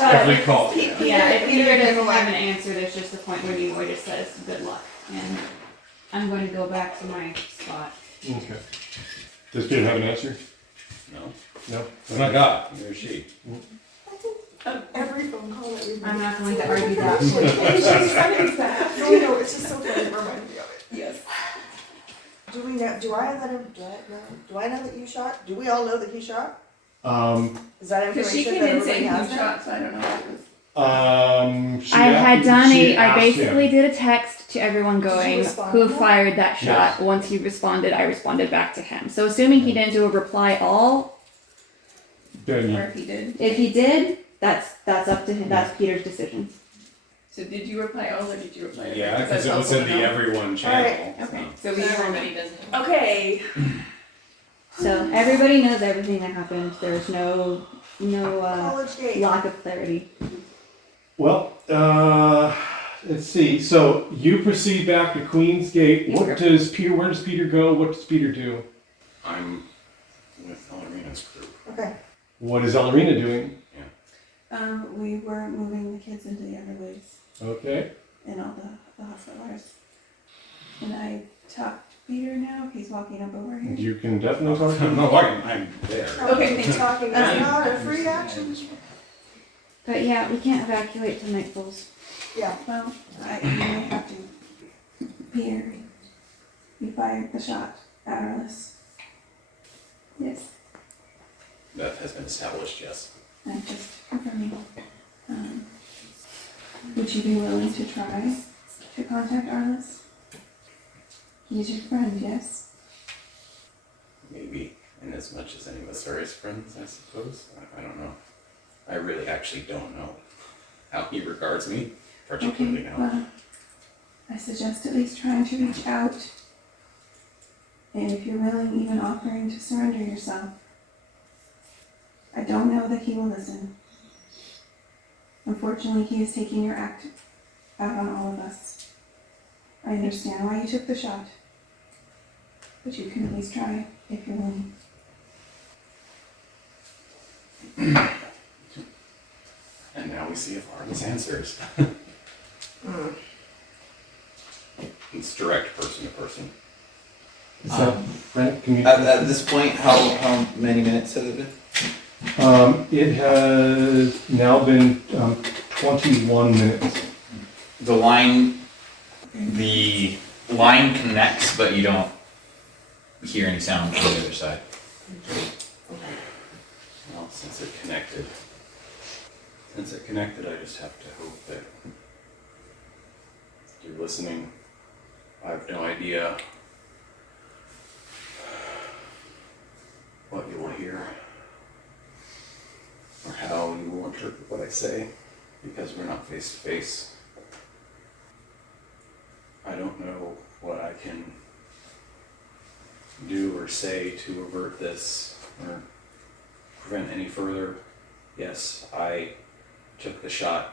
every call. Yeah, if Peter doesn't have an answer, there's just a point where Nimoy just says, good luck. And I'm going to go back to my spot. Okay. Does Peter have an answer? No. No? Oh my God, neither is she. Every phone call that we've I'm made. not going to argue that. And she's sending that. No, it's just so funny to remind me of it. Yes. Do we know, do I know that you shot? Do we all know that he shot? Is that Because she information came that in saying everybody who has now? shot, so I don't know what it was. She I had done she I asked basically him. did a text to everyone Did you going, respond who to that? fired that shot? Yes. Once he responded, I responded back to him. So assuming he didn't do a reply all, Then Or if he did. if he did, that's up to him, that's Peter's decision. So did you reply all or did you reply everything? Yeah, because it that's was in helpful the to know. everyone channel. Okay, so. so we Everybody doesn't. Okay. So everybody knows everything that happened. There's no College Gate. lack of clarity. well, let's see. So you proceed back to Queen's Gate. Where does Peter go? What does Peter do? I'm with Ellerina's crew. Okay. What is Ellerina doing? We were moving the kids into the Everglades Okay. and all the hospitals. And I talked to Peter now, he's walking up over here. You can definitely talk to him. No, I'm there. Okay, thanks. Talking is not a free action. But yeah, we can't evacuate till night falls. Yeah. Well, you may have to. Peter, you fired the shot at Arlis. Yes, That has been established, yes. I'm just confirming. Would you be willing to try to contact Arlis? He's your friend, yes? Maybe, in as much as any of us are his friends, I suppose. I don't know. I really actually don't know how he regards me, particularly Okay, now. well, I suggest at least trying to reach out. And if you're willing, even offering to surrender yourself. I don't know that he will listen. Unfortunately, he is taking your act out on all of us. I understand why you took the shot. But you can at least try if you're willing. And now we see if Arlis answers. It's direct person to person. Is that right? Can you? At this point, how many minutes has it been? It has now been 21 minutes. The line connects, but you don't hear any sound from the other side. Well, since it connected, I just have to hope that you're listening. I have no idea what you will hear or how you will interpret what I say, because we're not face to face. I don't know what I can do or say to avert this or prevent any further. Yes, I took the shot,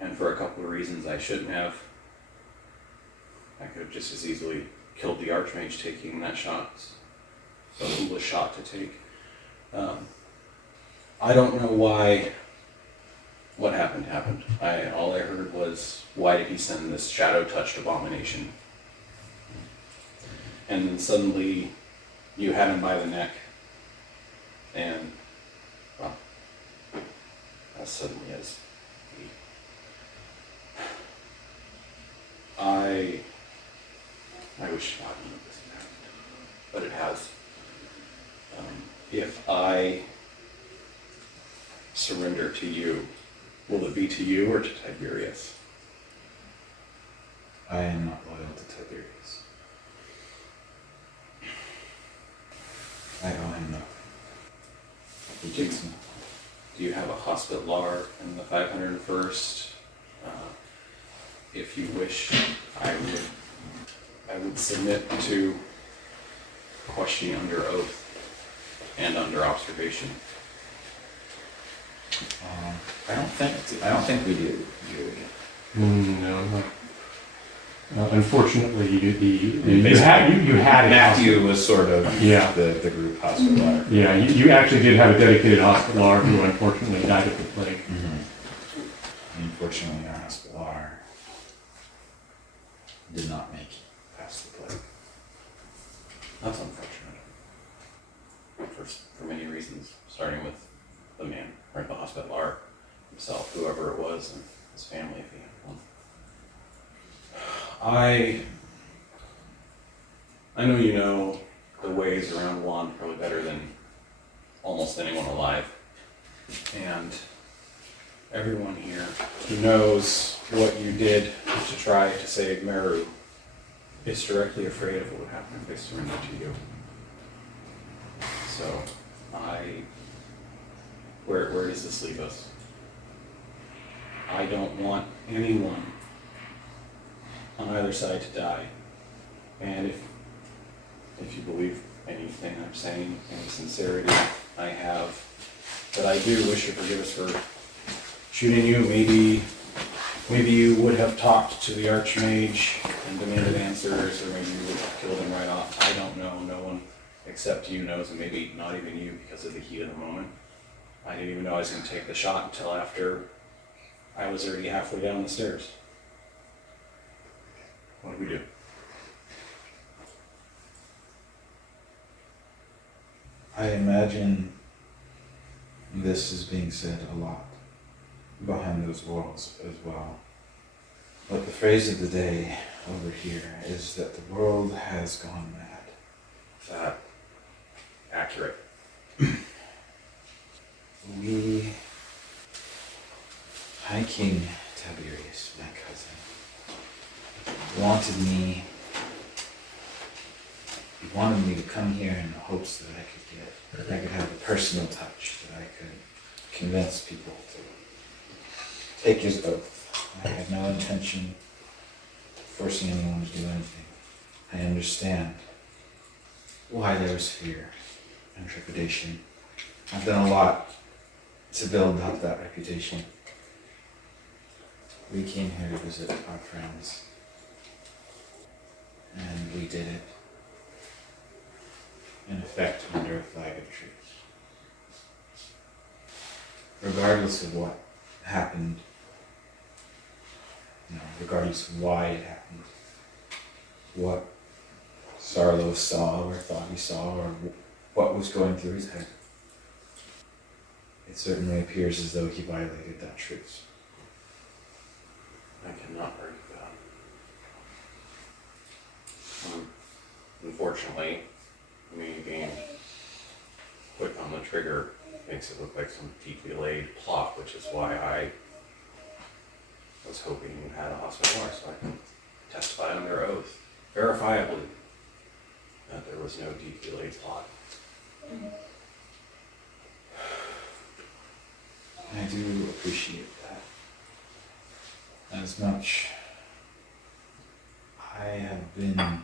and for a couple of reasons I shouldn't have. I could have just as easily killed the Archmage taking that shot. It's a foolish shot to take. I don't know why what happened. All I heard was, why did he send this shadow-touched abomination? And then suddenly you had him by the neck, and, well, as suddenly as I wish God knew this had happened, but it has. If I surrender to you, will it be to you or to Tiberius? I am not loyal to Tiberius. I owe him nothing. He takes nothing. Do you have a hospitalar in the 501st? If you wish, I would submit to questioning under oath and under observation. I don't think we do, Julie. No, not. Unfortunately, you had it. Matthew was sort of Yeah. the group hospitaler. Yeah, you actually did have a dedicated hospitaler who unfortunately died of the plague. Unfortunately, our hospitaler did not make it past the plague. That's unfortunate. For many reasons, starting with the man, or the hospitaler himself, whoever it was, and his family, if he had one. I know you know the ways around Wand probably better than almost anyone alive. And everyone here who knows what you did to try to save Meru is directly afraid of what would happen if they surrender to you. So, where does this leave us? I don't want anyone on either side to die. And if you believe anything I'm saying, any sincerity I have, but I do wish you forgiveness for shooting you. Maybe you would have talked to the Archmage and demanded answers, or maybe you would have killed him right off. I don't know. No one except you knows, and maybe not even you because of the heat of the moment. I didn't even know I was going to take the shot until after I was already halfway down the stairs. What do we do? I imagine this is being said a lot behind those walls as well. But the phrase of the day over here is that the world has gone mad. Is that accurate? High King Tiberius, my cousin, wanted me to come here in the hopes that I could have a personal touch, that I could convince people to take his oath. I had no intention of forcing anyone to do anything. I understand why there was fear and trepidation. I've done a lot to build up that reputation. We came here to visit our friends, and we did it, in effect, under a flag of truce. Regardless of what happened, regardless of why it happened, what Sarlo saw or thought he saw, or what was going through his head, it certainly appears as though he violated that truce. I cannot argue that. Unfortunately, me being quick on the trigger makes it look like some deeply laid plot, which is why I was hoping you had a hospitaler so I can testify under oath, verifiably, that there was no deeply laid plot. I do appreciate that. As much I have been,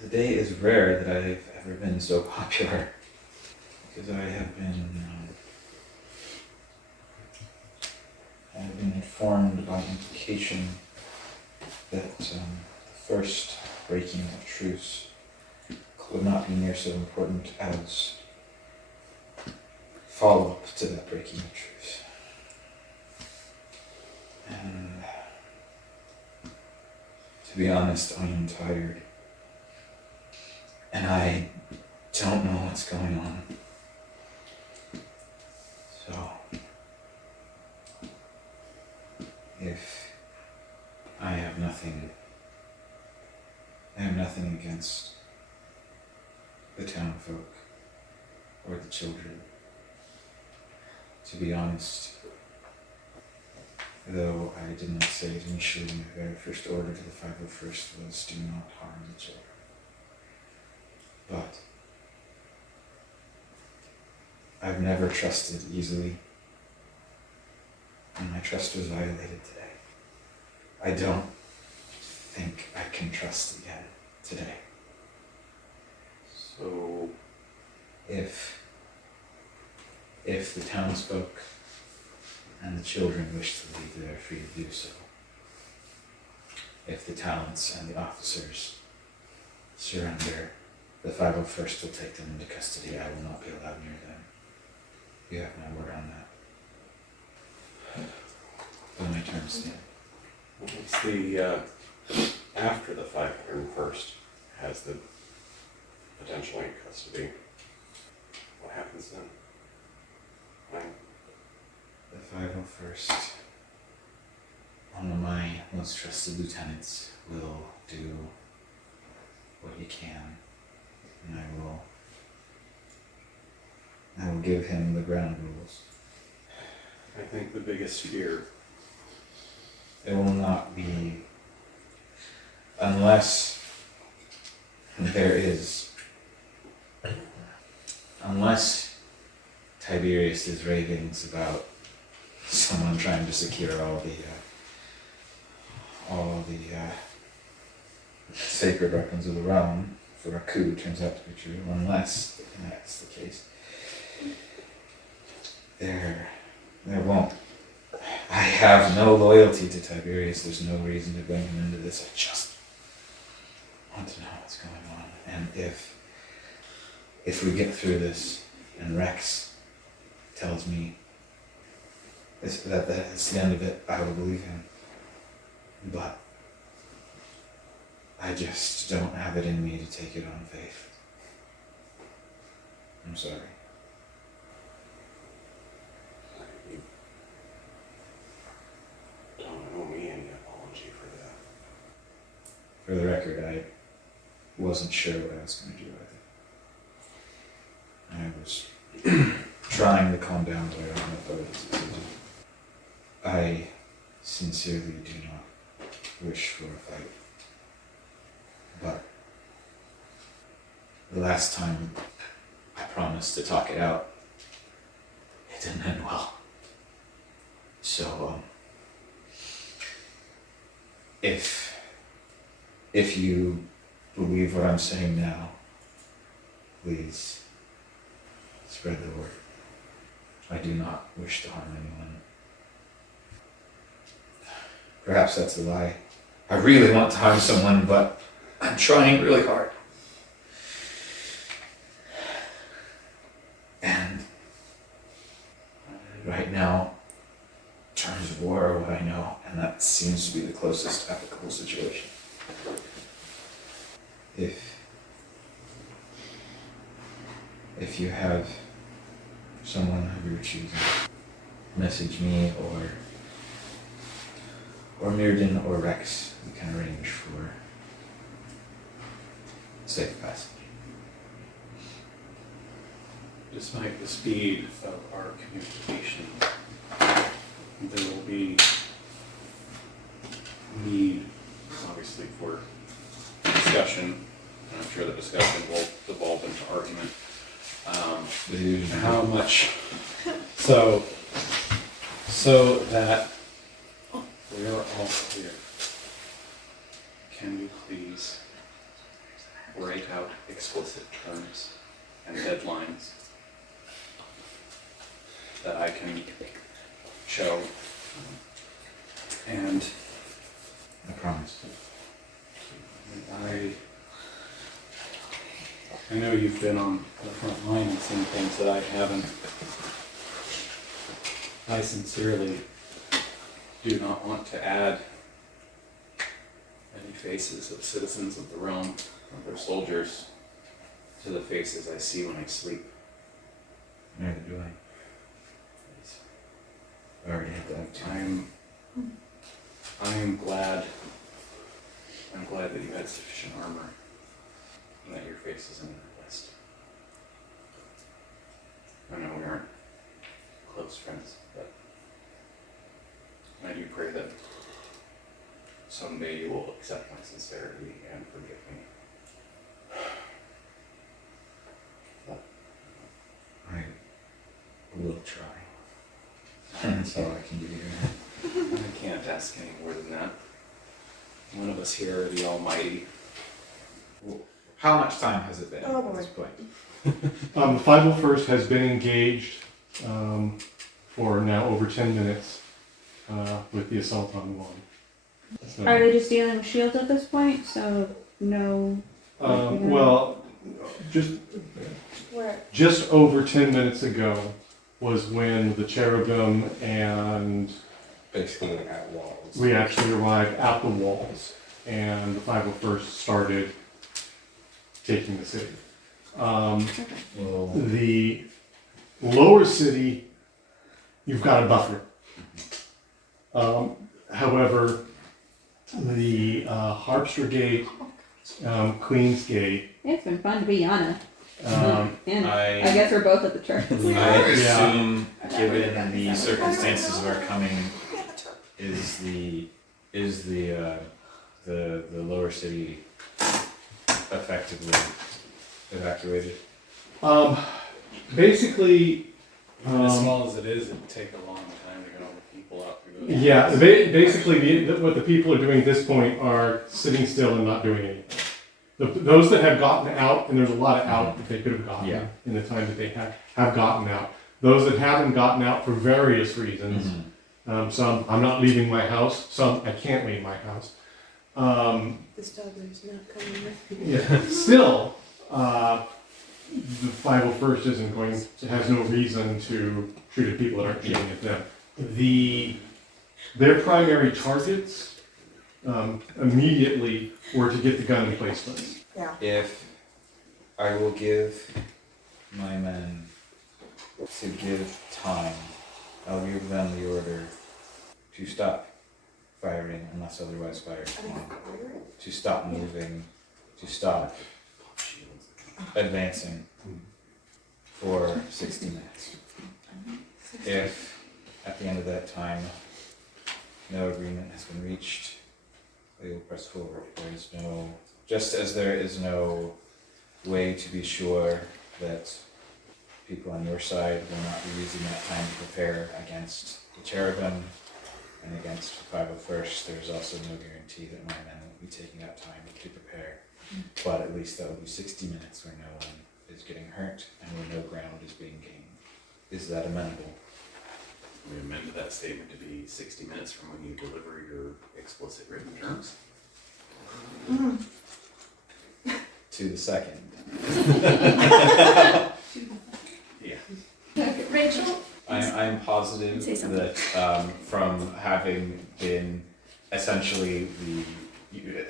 the day is rare that I've ever been so popular, because I have been informed by implication that the first breaking of truce would not be near so important as follow-up to that breaking of truce. And to be honest, I am tired. And I don't know what's going on. So, if I have nothing against the town folk or the children. To be honest, though I did not say it initially, my very first order to the 501st was do not harm the children. But I've never trusted easily, and my trust was violated today. I don't think I can trust again today. So, if the townsfolk and the children wish to leave, they are free to do so. if the talents and the officers surrender, the 501st will take them into custody. I will not be allowed near them. You have my word on that. When my turn stand. It's the, after the 501st has the potential in custody. What happens then? The 501st, one of my most trusted lieutenants, will do what he can, and I will give him the ground rules. I think the biggest fear, It will not be, unless Tiberius's ravings about someone trying to secure all the sacred weapons of the realm for a coup turns out to be true, unless that's the case. There won't. I have no loyalty to Tiberius. There's no reason to bring him into this. I just want to know what's going on. And if we get through this and Rex tells me that it's the end of it, I will believe him. But I just don't have it in me to take it on faith. I'm sorry. you don't owe me any apology for that. For the record, I wasn't sure what I was going to do with it. I was trying to calm down, but I don't know if I would succeed. I sincerely do not wish for a fight. But the last time I promised to talk it out, it didn't end well. So, if you believe what I'm saying now, please spread the word. I do not wish to harm anyone. Perhaps that's a lie. I really want to harm someone, but I'm trying really hard. And right now, terms of war are what I know, and that seems to be the closest applicable situation. If you have someone of your choosing, message me or Mirden or Rex, we can arrange for safe passage. Despite the speed of our communication, there will be need, obviously, for discussion, and I'm sure the discussion will devolve into argument. How much, so that we are all clear, can you please write out explicit terms and deadlines that I can show? And I promise. I know you've been on the front line and seen things that I haven't. I sincerely do not want to add any faces of citizens of the realm, of their soldiers, to the faces I see when I sleep. Neither do I. I already had that too. I'm glad that you had sufficient armor and that your face is in the list. I know we aren't close friends, but I do pray that someday you will accept my sincerity and forgive me. I will try. That's all I can do here. I can't ask any more than that. None of us here are the Almighty. How much time has it been Oh, at boy. this point? The 501st has been engaged for now over 10 minutes with the assault on one. So, Are they just dealing with shields at this point? So no. well, just Where? just over 10 minutes ago was when the cherubim and Basically at walls. we actually arrived at the walls, and the 501st started taking the city. Well, The lower city, you've got a buffer. However, the Harpster Gate, Queen's Gate, It's been fun to be Yana. And I I guess we're both at the church. assume, given the circumstances of our coming, is the lower city effectively evacuated? Basically, As small as it is, it'd take a long time to get all the people out through those. yeah, basically what the people are doing at this point are sitting still and not doing anything. Those that have gotten out, and there's a lot of out that they could have gotten Yeah. in the time that they have gotten out. Those that haven't gotten out for various reasons, some, I'm not leaving my house, some, I can't leave my house. This dog is not coming with me. Yeah, still, the 501st isn't going, has no reason to treat the people that aren't shooting at them. Their primary targets immediately were to get the gun emplacements. Yeah. If I will give my men to give time, I'll give them the order to stop firing unless otherwise fired upon, to stop moving, to stop advancing for 60 minutes. If at the end of that time no agreement has been reached, we will press forward. There is no, just as there is no way to be sure that people on your side will not be using that time to prepare against the cherubim and against the 501st, there's also no guarantee that my men will be taking that time to prepare. But at least that will be 60 minutes where no one is getting hurt and where no ground is being gained. Is that amenable? We amended that statement to be 60 minutes from when you deliver your explicit written terms. To the second. Yeah. Rachel? I'm positive Say something. that from having been essentially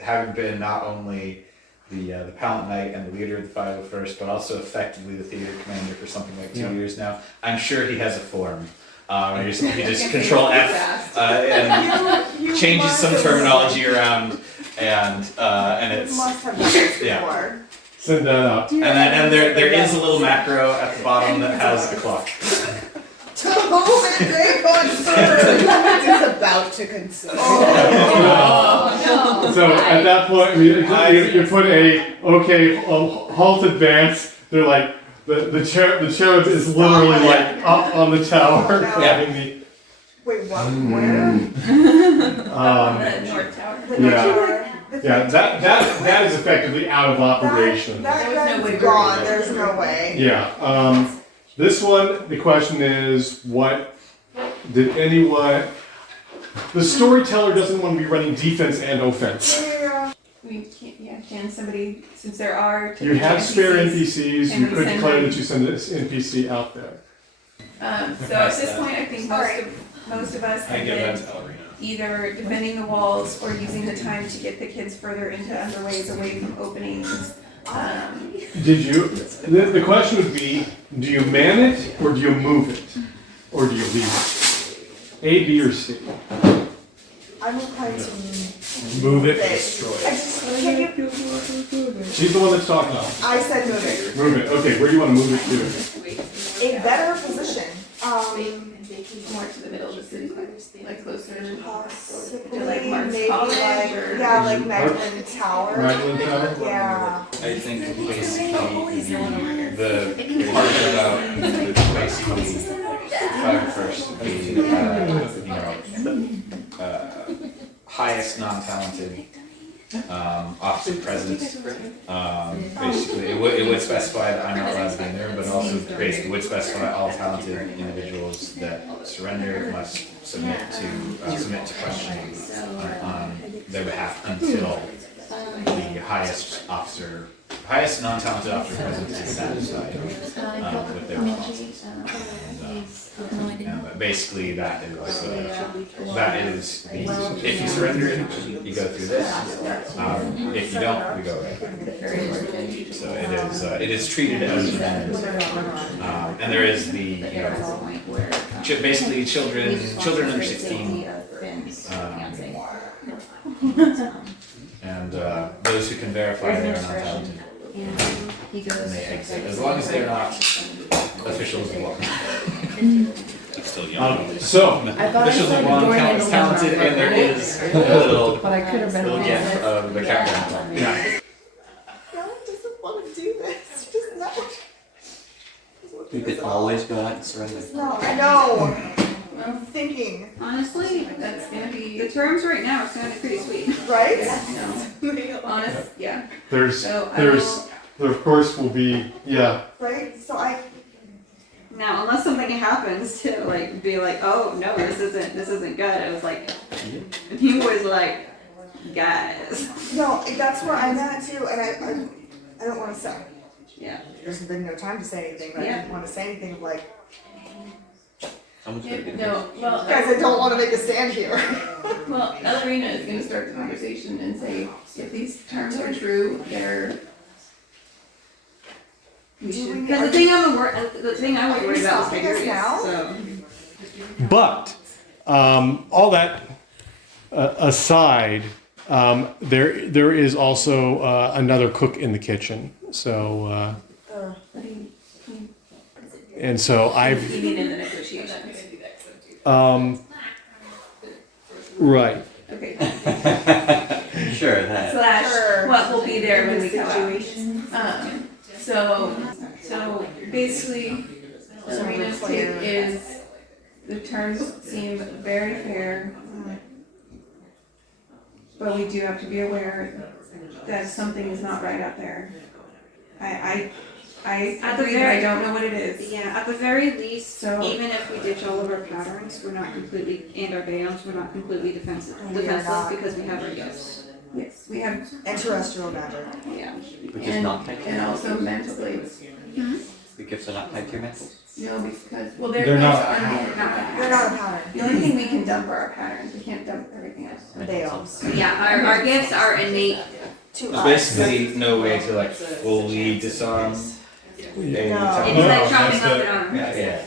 having been not only the Pallant Knight and the leader of the 501st, but also effectively the theater commander for something like 2 years now, I'm sure he has a form. You just control F and You changes must some have- terminology around, and You it's must have done this Yeah. before. Send that out. and there is a little macro at the bottom that has a clock. To whom it may concern. Is about to consider. Oh, So at that point, you put halt advance. They're like, the cherub is literally like up on the tower. Yeah. Having the, Wait, what? Where? the North Tower. The Yeah. tower? yeah, that is effectively out of operation. That There was no way gun's we were gone, gonna- there's no way. Yeah, this one, the question is, what did anyone, the storyteller doesn't want to be running defense and offense. Yeah. We can't, yeah, can somebody, since there are. You have spare NPCs, NPCs, and you we could send declare them- that you send this NPC out there. So at this point, I think most of us I have give that been to Ellerina. either defending the walls or using the time to get the kids further into underways away from openings. Did you, the question would be, do you man it, or do you move it? Or do you leave it? A, B, or C? I'm inclined to Move it. Destroy I it. just, can you, She's the one that's talking. I said move it. Move it, okay, where do you want to move it to? A better position. More to the middle of the city, like closer to Possibly, like Mark's maybe College like, or. yeah, like Magdalen Tower. Magdalen Tower? Yeah. I think basically the part about basically 501st being highest non-talented officer presence. Basically, it would specify that I'm not allowed to be in there, but also basically would specify all talented individuals that surrender must submit to questioning on their behalf until the highest non-talented officer present is satisfied with their responses. And basically, that is the, if you surrender, you go through this. If you don't, we go away. So it is treated as an event. And there is the basically children under 16. And those who can verify they are not talented. And they exit. As long as they're not officials of law. It's still young. So, Officials of law count as talented, and there is a little But I could have been. gif of the countdown. yeah. No, he doesn't want to do this. He does not. You could always go out and surrender. No, I know. I'm thinking, Honestly, That's gonna the be, terms right now are sounding pretty sweet. right? no, honest, yeah. There's, So I there will, of course will be, yeah. Right? So Now, unless something happens to like be like, oh no, this isn't good. It was like, and he was like, guys. no, that's where I'm at too, and I don't want to say. Yeah. There's been no time to say anything, but I didn't want to say anything of like, Someone's gonna get no, well, guys, I don't want to make a stand here. well, Ellerina is gonna start the conversation and say, if these terms are true, we should. Because the thing I was worried about was Are you stopping us Tiberius. now? So. But all that aside, there is also another cook in the kitchen. So and so I've You mean in the negotiations? right. Okay. Sure, that. Slash, Sure. what will be there when we come out. So basically, Serena's take is, the terms seem very fair, but we do have to be aware that something is not right out there. I At the agree, but I very- don't know what it is. Yeah, at the very least, So- even if we ditch all of our patterns, we're not completely, and our bans, we're not completely defenseless We are not. because we have our gifts. Yes, we have, And terrestrial magic. Yeah. Which is not tied to and your also mental blades. The gifts are not tied to your mantles. No, because, well, They're those not are They're not a pattern. The only thing we can dump are our patterns, we can't dump everything else. They are. Yeah, our gifts are innate. To There's us. basically no way to like fully disarm a No. It's No, like chopping that's up the- an arm. Yeah.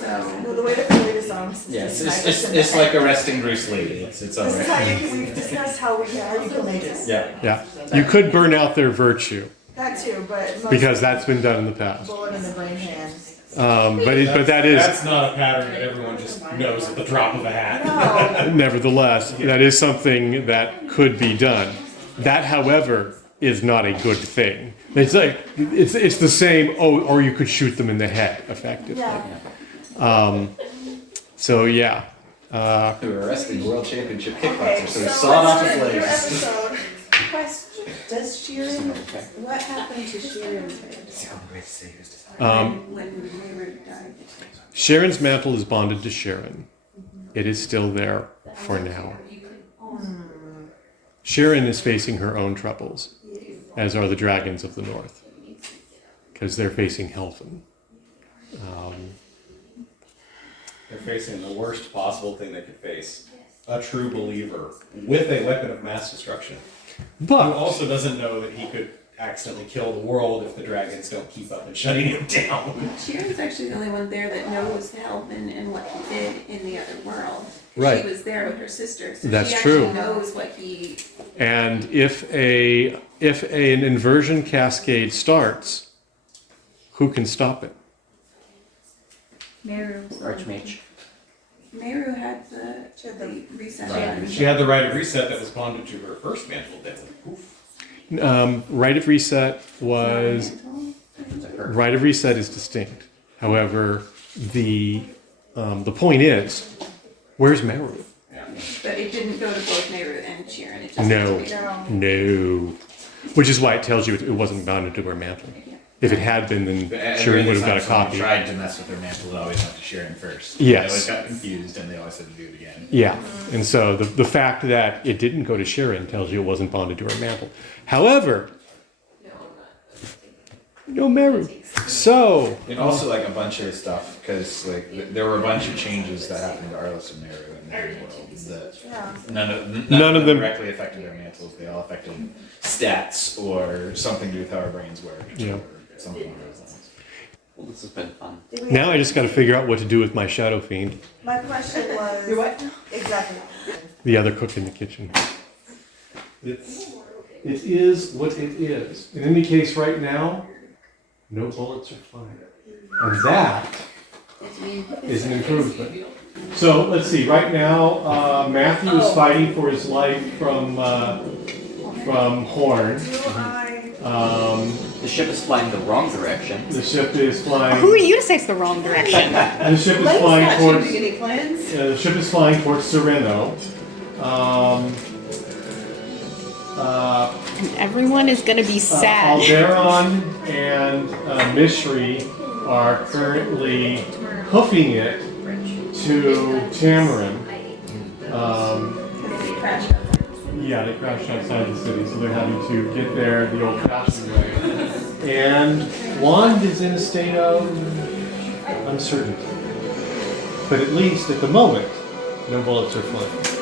So, No, the way to fully disarm us is Yes, to snipe us it's in the it's head. like arresting Bruce Lee. It's This is how alright. we've discussed how you kill mages. Yeah. Yeah, you could burn out their virtue That too, but most because that's been done in the past. bullet in the brain hand. But that is That's not a pattern that everyone just knows at the drop of a hat. No, nevertheless that is something that could be done. That, however, is not a good thing. It's like it's the same. Oh, or you could shoot them in the head, effectively. yeah. So yeah. They were arresting world championship Okay, kickboxer, so he so sawed off let's his do your legs. episode. Question, does Sheeran, what happened to Sheeran's when Mayra died. Sharon's mantle is bonded to Sharon. It is still there for now. Sharon is facing her own troubles, as are the dragons of the north, because they're facing Helfen. They're facing the worst possible thing they could face. A true believer with a weapon of mass destruction. Who But also doesn't know that he could accidentally kill the world if the dragons don't keep up and shutting him down. Sharon's actually the only one there that knows Helvin and what he did in the other world. Right. She was there with her sister, so That's she true. actually knows what he. and if an inversion cascade starts, who can stop it? Meru. Archmage. Meru had the reset button. She had the right of reset that was bonded to her first mantle death. Oof. Right of reset was right of reset is distinct. However, the point is, where's Meru? But it didn't go to both Meru and Sharon. It just No. No. No. Which is why it tells you it wasn't bound to her mantle. If it had been, then Sharon would have got a copy. Tried to mess with their mantle, it always went to Sharon first. Yes. They always got confused, and they always had to do it again. Yeah. And so the fact that it didn't go to Sharon tells you it wasn't bonded to her mantle. However, no Meru. So, And also like a bunch of stuff, because like there were a bunch of changes that happened to Arlis and Meru in their world that Yeah. none of them them- directly affected their mantles. They all affected stats or something to do with how our brains work. Yeah. Or something along those lines. Well, this has been fun. Did we now I just got to figure out what to do with my Shadow Fiend, My question was. Your what? Exactly. the other cook in the kitchen. It is what it is. In any case, right now, no bullets are flying. And that is an improvement. So let's see. Right now, Matthew is fighting for his life from Horn. Do I? The ship is flying the wrong direction. The ship is flying. Who are you to say it's the wrong direction? The ship is flying towards. Any plans? The ship is flying towards Sereno. Everyone is gonna be sad. Alderon and Mishri are currently hoofing it to Tamarin. Yeah, they crashed outside the city, so they're having to get there the old-fashioned way. And Wand is in a state of uncertainty. But at least at the moment, no bullets are flying.